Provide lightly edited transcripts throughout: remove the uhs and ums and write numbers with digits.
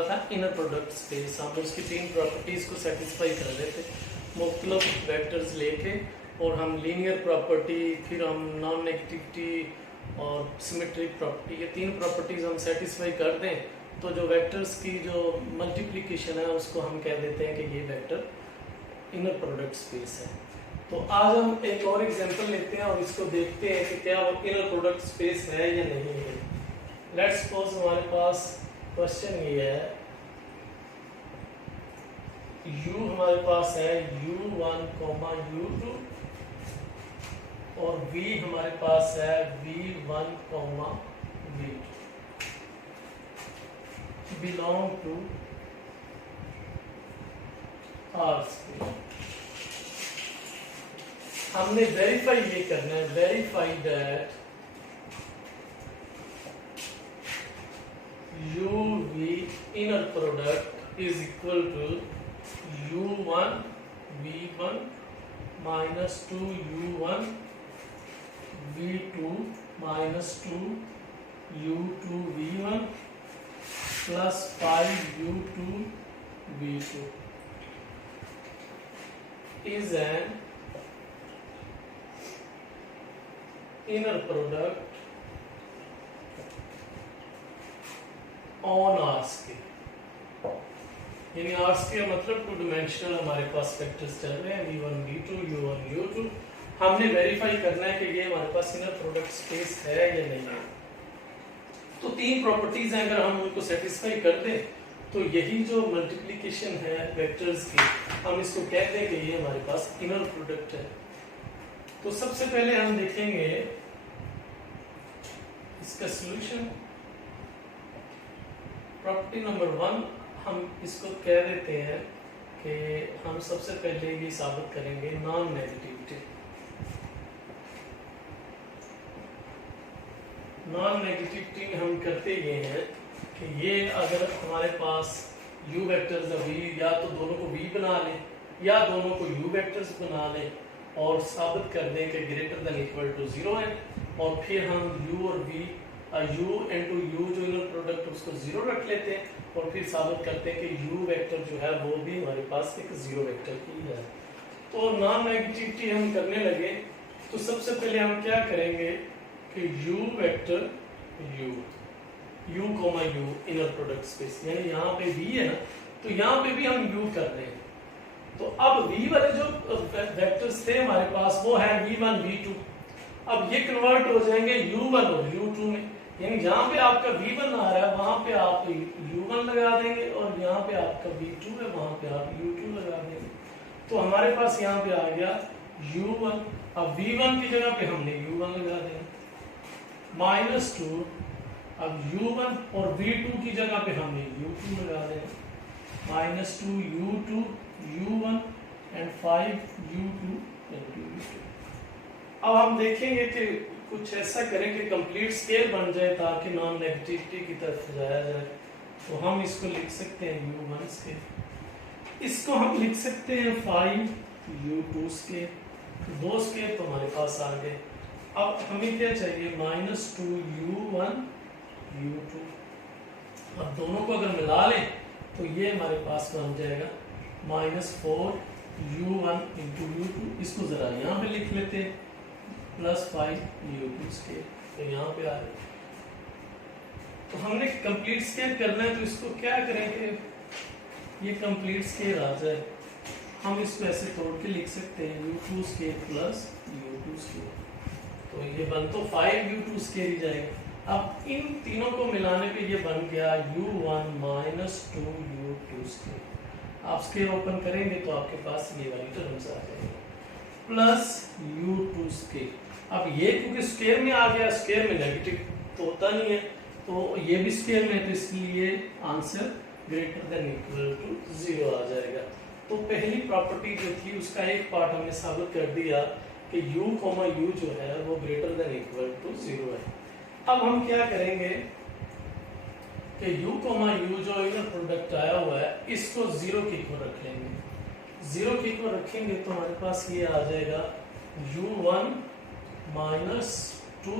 रहा था inner product space. हम उसकी तीन प्रॉपर्टीज को सेटिस्फाई कर रहे थे मुख्तलिफ वेक्टर्स लेके, और हम लीनियर प्रॉपर्टी, फिर हम नॉन नेगेटिविटी और सिमेट्रिक प्रॉपर्टी, ये तीन प्रॉपर्टीज हम सेटिस्फाई कर दें तो जो वेक्टर्स की जो मल्टीप्लिकेशन है उसको हम कह देते हैं कि ये वेक्टर इनर प्रोडक्ट स्पेस है। तो आज हम एक और एग्जांपल लेते हैं और इसको देखते हैं कि क्या वो इनर प्रोडक्ट स्पेस है या नहीं है। लेट्स सपोज हमारे पास क्वेश्चन ये है, u हमारे पास है u1, u2 और v हमारे पास है v1, v2 belong to R space. हमने वेरीफाई ये करना है, verify that uv inner product is equal to u1 v1 minus 2 u1 v2 minus 2 u2 v1 plus 5 u2 v2 is an inner product on R scale. यानी R scale मतलब two dimensional हमारे पास vectors चल रहे हैं v1 v2 u1 u2। हमने verify करना है कि ये हमारे पास इनर प्रोडक्ट स्पेस है या नहीं है। तो तीन प्रॉपर्टीज हैं, अगर हम उनको सेटिस्फाई कर दें तो यही जो मल्टीप्लिकेशन है वेक्टर्स की, हम इसको कहते हैं कि ये हमारे पास इनर प्रोडक्ट है। तो सबसे पहले हम देखेंगे इसका सॉल्यूशन। प्रॉपर्टी नंबर 1 हम इसको कह देते हैं कि हम सबसे पहले ये साबित करेंगे नॉन नेगेटिविटी। नॉन नेगेटिविटी हम करते ये हैं कि ये अगर हमारे पास u वेक्टर्स v, या तो दोनों को v बना लें या दोनों को u वेक्टर्स बना लें और साबित कर दें कि ग्रेटर देन इक्वल टू 0 है, और फिर हम u और v u इंटू u जो इनर प्रोडक्ट उसको 0 रख लेते हैं और फिर साबित करते हैं कि u वेक्टर जो है वो भी हमारे पास एक 0 वेक्टर की है। तो नॉन नेगेटिविटी हम करने लगे तो सबसे पहले हम क्या करेंगे कि u vector u inner product space, यानी यहाँ पे v है ना, तो यहाँ पे भी हम u कर रहे हैं। तो अब v वाले जो वेक्टर्स थे हमारे पास वो है v1 v2। अब ये कन्वर्ट हो जाएंगे u1 और u2 में, यानी जहाँ पे आपका v1 आ रहा है वहां पे आप u1 लगा देंगे और यहाँ पे आपका v2 है वहां पे आप u2 लगा देंगे। तो हमारे पास यहाँ पे आ गया u1। अब v1 की जगह पे हमने u1 लगा देंगे -2। अब u1 और v2 की जगह पे हमने u2 लगा देंगे -2 u2 u1 and 5 u2 into u2। अब हम देखेंगे कि कुछ ऐसा करें कि कंप्लीट स्केल बन जाए ताकि नॉन नेगेटिविटी की तरफ जाया जाए। तो हम इसको लिख सकते हैं u1 स्केल, इसको हम लिख सकते हैं 5 u2 स्केल। दो स्केल तो हमारे पास आ गए। अब हमें क्या चाहिए -2 u1 u2। अब दोनों को अगर मिला लें तो ये हमारे पास बन जाएगा -4 u1 into u2। इसको जरा यहाँ पे लिख लेते हैं +5 u2 स्केल। तो यहाँ पे आ रहे, तो हमने कंप्लीट स्केल करना है तो इसको क्या करेंगे, ये कंप्लीट स्केल आ जाए हम इसको ऐसे तोड़ के लिख सकते हैं u2 scale plus u2 scale. तो ये बन तो 5 u2 स्केल ही जाएगा। अब इन तीनों को मिलाने पे ये बन गया u1 -2 u2 स्केल। आप स्केल ओपन करेंगे तो आपके पास ये वाली टर्म्स आ जाएंगे प्लस u2 स्केल। अब ये क्योंकि स्केल में आ गया, स्केल में नेगेटिव तो होता नहीं है, तो ये भी स्केल में, तो इसलिए answer greater than equal to 0 आ जाएगा। तो पहली प्रॉपर्टी जो थी उसका एक पार्ट हमने साबित कर दिया कि u, u जो है वो ग्रेटर देन इक्वल टू 0 है। अब हम क्या करेंगे कि u, u जो इनर प्रोडक्ट आया हुआ है इसको 0 के इक्वल रख लेंगे। 0 के इक्वल रखेंगे तो हमारे पास ये आ जाएगा u1 -2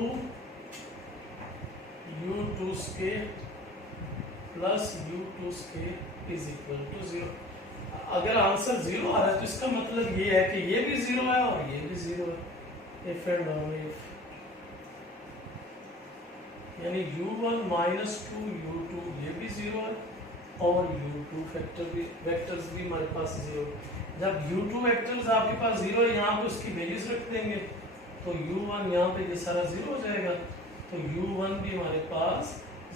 u2 scale plus u2 square is equal to 0। अगर आंसर 0 आ रहा है तो इसका मतलब ये है कि ये भी 0 है और ये भी 0 है। इफ एंड ओनली इफ, यानी u1 माइनस 2 u2 ये भी 0 है और u2 वेक्टर्स भी हमारे पास 0। जब u2 वेक्टर्स आपके पास 0 है, यहाँ पे उसकी वैल्यूज रख देंगे तो u1 यहाँ पे ये सारा 0 हो जाएगा, तो u1 भी हमारे पास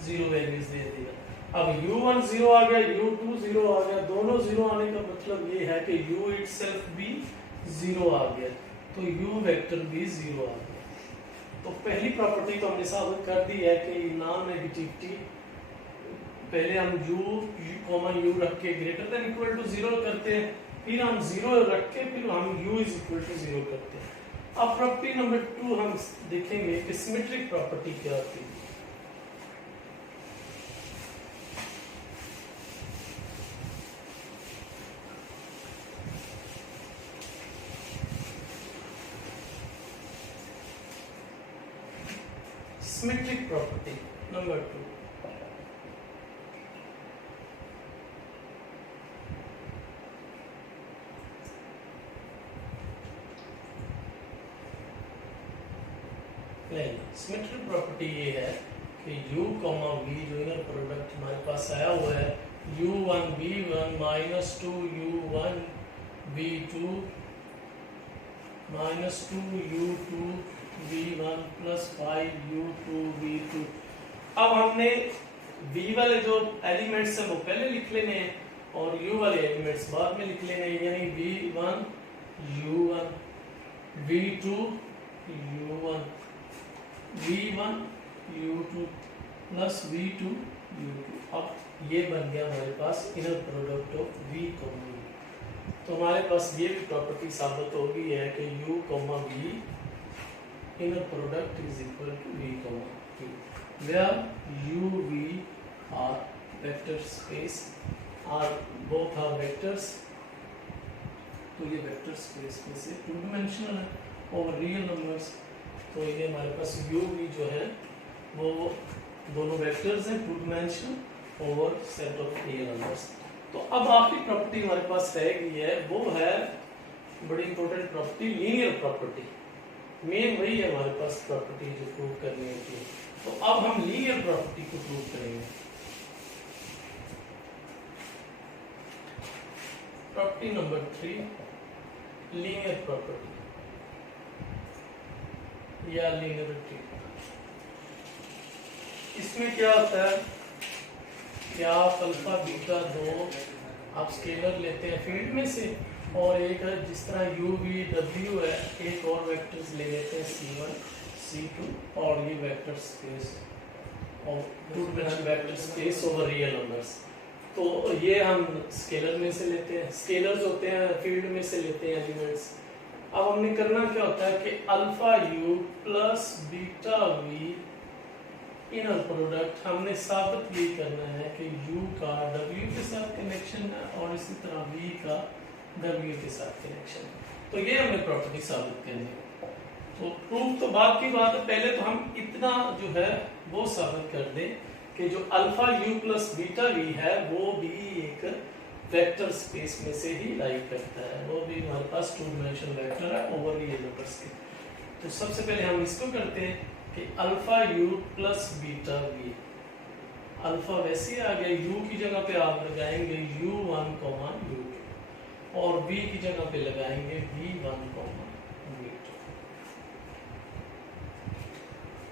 0 वैल्यूज दे देगा। अब u1 0 आ गया, u2 0 आ गया, दोनों 0 आने का मतलब ये है कि u इटसेल्फ भी 0 आ गया, तो u वेक्टर भी 0 आ गया। तो पहली प्रॉपर्टी तो हमने साबित कर दी है कि नॉन नेगेटिविटी, पहले हम u रख के ग्रेटर देन इक्वल टू 0 करते हैं, फिर हम 0 रख के फिर हम u इज इक्वल टू 0 करते हैं। अब प्रॉपर्टी नंबर 2 हम देखेंगे कि सिमेट्रिक प्रॉपर्टी क्या होती है। Symmetric property number 2, symmetric property ये है कि u, v जो इनर प्रोडक्ट हमारे पास आया हुआ है u1 v1 minus 2 u1 v2 minus 2 u2 v1 plus 5 u2 v2। अब हमने v वाले जो एलिमेंट्स हैं वो पहले लिख लेने हैं और u वाले एलिमेंट्स बाद में लिख लेने हैं, यानी v1 u1 v2 u1 v1 u2 plus v2 u2। अब ये बन गया हमारे पास इनर प्रोडक्ट ऑफ v, तो हमारे पास ये भी प्रॉपर्टी साबित हो गई है कि u, v inner product is equal to v, q, where u, v are vector space, are both are vectors, तो ये वेक्टर स्पेस में से टू डिमेंशनल है और रियल नंबर्स, तो ये हमारे पास u, v जो है वो दोनों वेक्टर्स हैं टू डिमेंशनल और सेट ऑफ रियल नंबर्स। तो अब आखिरी प्रॉपर्टी हमारे पास रह गई है, वो है बड़ी important property, linear property. Main वही है हमारे पास प्रॉपर्टी जो प्रूव करनी होती है। तो अब हम लीनियर प्रॉपर्टी को प्रूव करेंगे। प्रॉपर्टी नंबर 3, लीनियर प्रॉपर्टी या लीनियरिटी। इसमें क्या होता है कि आप अल्फा बीटा दो आप स्केलर लेते हैं फील्ड में से, और एक है जिस तरह u, v, w है, एक और वेक्टर्स ले लेते हैं c1 c2 और ये वेक्टर स्पेस और two dimensional vector space over real numbers. तो ये हम स्केलर में से लेते हैं, स्केलर्स होते हैं फील्ड में से लेते हैं एलिमेंट्स। अब हमने करना क्या होता है कि alpha u plus beta v inner product, हमने साबित ये करना है कि u का w के साथ कनेक्शन है और इसी तरह v का w के साथ कनेक्शन। तो ये हमें प्रॉपर्टी साबित करनी है। तो प्रूफ तो बाद की बात है, पहले तो हम इतना जो है वो साबित कर दें कि जो alpha u plus beta v है वो भी एक वेक्टर स्पेस में से ही लाई करता है, वो भी हमारे पास टू डिमेंशनल वेक्टर है ओवर रियल नंबर्स के। तो सबसे पहले हम इसको करते हैं कि alpha u plus beta v, alpha वैसे आ गया, u की जगह पे आप लगाएंगे u1 u2 और v की जगह पे लगाएंगे v1 v2,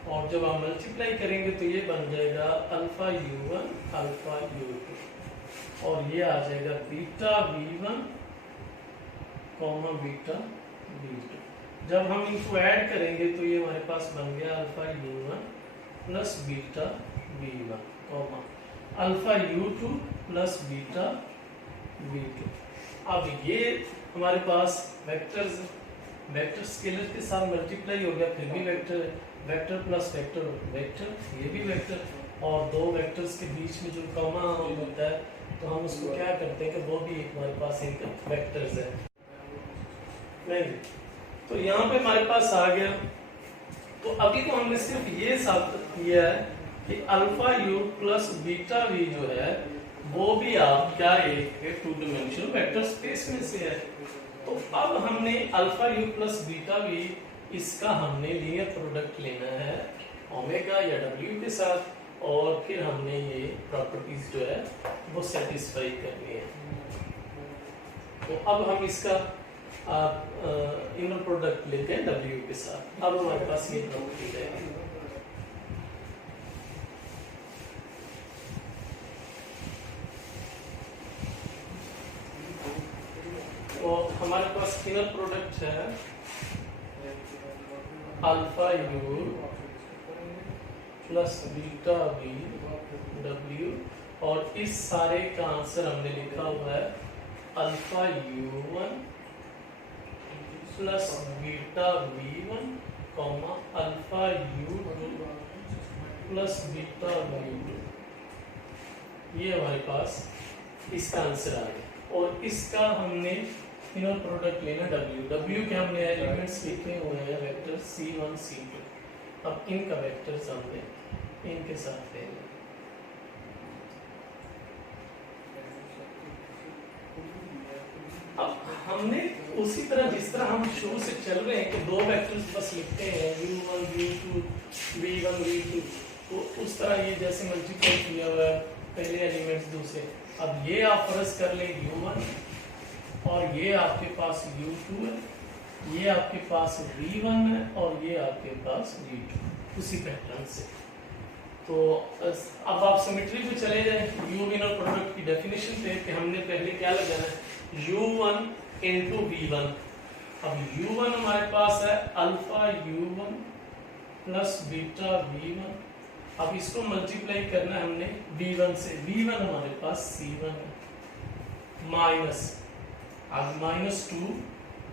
और जब आप मल्टीप्लाई करेंगे तो ये बन जाएगा अल्फा u1 अल्फा u2 और ये आ जाएगा बीटा v1 बीटा v2। जब हम इनको ऐड करेंगे तो ये हमारे पास बन गया alpha u1 plus beta v1 alpha u2 plus beta v2। अब ये हमारे पास वेक्टर्स, वेक्टर स्केलर के साथ मल्टीप्लाई हो गया, फिर भी vector, vector plus vector vector, ये भी वेक्टर, और दो वेक्टर्स के बीच में जो कॉमा होता है तो हम उसको क्या करते हैं कि वो भी एक हमारे पास एक वेक्टर्स है। नहीं, तो यहाँ पे हमारे पास आ गया। तो अभी तो हमने सिर्फ ये साबित किया है कि alpha u plus beta we जो है वो भी आप क्या एक टू डिमेंशनल वेक्टर स्पेस में से है। तो अब हमने alpha u plus beta we इसका हमने लीनियर प्रोडक्ट लेना है ओमेगा या डब्ल्यू के साथ, और फिर हमने ये प्रॉपर्टीज जो है वो सेटिस्फाई करनी है। तो अब हम इसका इनर प्रोडक्ट लेते हैं डब्ल्यू के साथ। अब हमारे पास ये प्रॉपर्टी रहेगी। तो हमारे पास इनर प्रोडक्ट है alpha u plus beta v डब्ल्यू, और इस सारे का आंसर हमने लिखा हुआ है alpha u one plus beta v one comma alpha u two plus beta v two. ये हमारे पास इसका आंसर आ गया। और इसका हमने इनर प्रोडक्ट लेना डब्ल्यू। डब्ल्यू के हमने एलिमेंट्स लिखे हुए हैं वेक्टर C1 C2। अब इनका वेक्टर्स हमने इनके साथ लेंगे। अब हमने उसी तरह जिस तरह हम शुरू से चल रहे हैं कि दो वेक्टर्स बस लिखते हैं u1 u2 v1 v2, तो उस तरह ये जैसे मल्टीप्लाई किया हुआ है पहले एलिमेंट्स दूसरे। अब ये आप फर्ज कर ले u1 और ये आपके पास u2 है, ये आपके पास v1 है और ये आपके पास v2, उसी पैटर्न से। तो अब आप सिमेट्री पे चले जाएं। u इनर प्रोडक्ट की डेफिनेशन पे कि हमने पहले क्या लगाना है u1 into v1। अब u1 हमारे पास है alpha u1 plus beta v1। अब इसको मल्टीप्लाई करना है हमने v1 से। v1 हमारे पास c1 है माइनस, अब -2।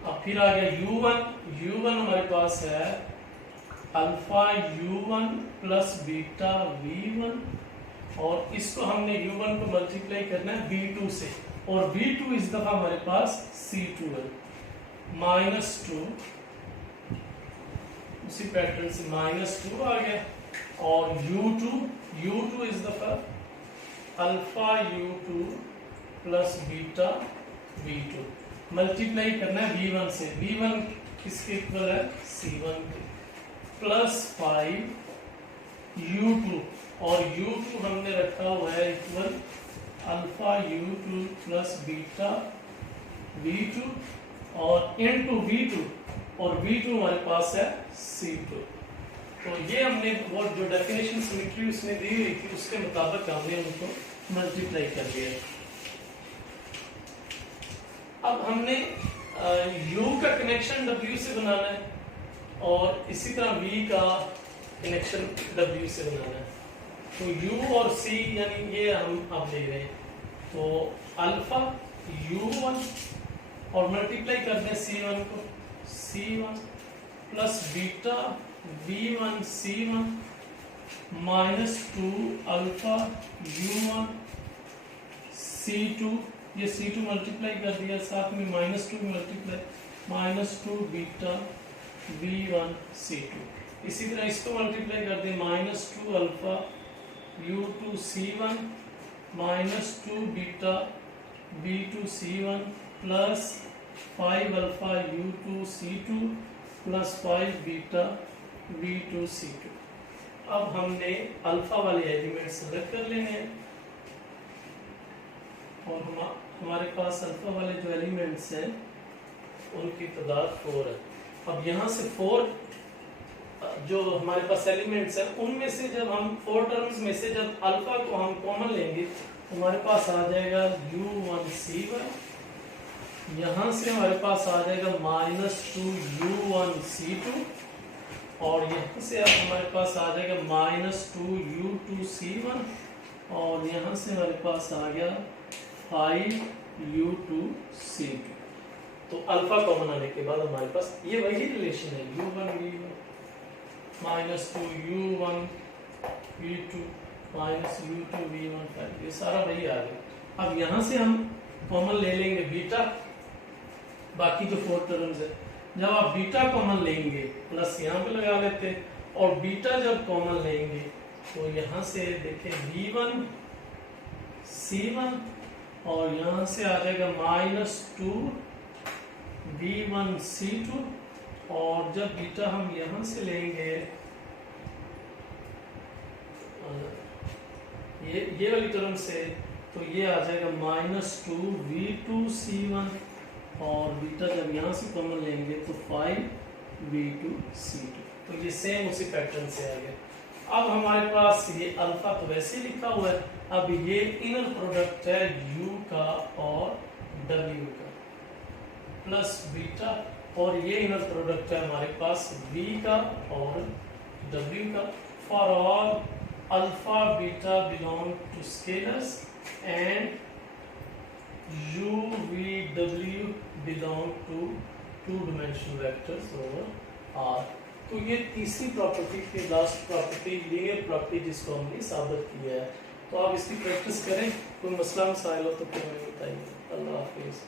अब फिर आ गया u1 हमारे पास है alpha u1 plus beta v1, और इसको हमने u1 को मल्टीप्लाई करना है v2 से, और v2 इस दफा हमारे पास c2 है -2। उसी पैटर्न से -2 आ गया, और u2 इस दफा alpha u2 plus beta v2 multiply करना है v1 से। v1 किसके इक्वल है c1 के, प्लस 5 u2, और u2 हमने रखा हुआ है equal alpha u2 plus beta v2 और इनटू v2, और v2 हमारे पास है c2। तो ये हमने वो जो डेफिनेशन सिमेट्री उसने दी हुई थी उसके मुताबिक हमने उनको मल्टीप्लाई कर लिया। अब हमने u का कनेक्शन w से बनाना है और इसी तरह v का कनेक्शन w से बनाना है। तो u और c यानी ये हम अब ले रहे हैं, तो अल्फा u1 और मल्टीप्लाई करते हैं c1 को, c1 plus beta v1 c1 -2 alpha u1 c2, ये c2 मल्टीप्लाई कर दिया, साथ में -2 मल्टीप्लाई -2 बीटा v1 c2। इसी तरह इसको मल्टीप्लाई कर दें -2 alpha u2 c1 -2 beta v2 c1 plus 5 alpha u2 c2 plus 5 beta v2 c2। अब हमने अल्फा वाले एलिमेंट्स रद्द कर लेने हैं, और हमारे पास अल्फा वाले जो एलिमेंट्स हैं उनकी तादाद 4 है। अब यहाँ से 4 जो हमारे पास एलिमेंट्स हैं उनमें से जब हम 4 टर्म्स में से जब अल्फा को हम कॉमन लेंगे तो हमारे पास आ जाएगा u1 c1, यहाँ से हमारे पास आ जाएगा -2 u1 c2, और यहाँ से अब हमारे पास आ जाएगा -2 u2 c1, और यहाँ से हमारे पास आ गया 5 u2 c2। तो अल्फा कॉमन आने के बाद हमारे पास ये वही रिलेशन है u1 v1 -2 u1 v2 -u2 v1 5, ये सारा वही आ गया। अब यहाँ से हम कॉमन ले लेंगे बीटा, बाकी जो 4 टर्म्स है। जब आप बीटा कॉमन लेंगे प्लस यहाँ पे लगा लेते, और बीटा जब कॉमन लेंगे तो यहाँ से देखें v1 c1 और यहाँ से आ जाएगा -2 v1 c2 और जब बीटा हम यहाँ से लेंगे ये वाली टर्म से तो ये आ जाएगा -2 v2 c1 और बीटा जब यहाँ से कॉमन लेंगे तो 5 v2 c2। तो ये सेम उसी पैटर्न से आ गया। अब हमारे पास ये अल्फा तो वैसे ही लिखा हुआ है, अब ये इनर प्रोडक्ट है u का और w का प्लस बीटा और ये इनर प्रोडक्ट है हमारे पास v का और w का for all alpha beta belong to scalars and u v w belong to two dimensional vectors over r। तो ये तीसरी प्रॉपर्टी की लास्ट प्रॉपर्टी लीनियर प्रॉपर्टी जिसको हमने साबित किया है। तो आप इसकी प्रैक्टिस करें, कोई मसला मसाइल हो तो फिर हमें बताइए। अल्लाह हाफिज़।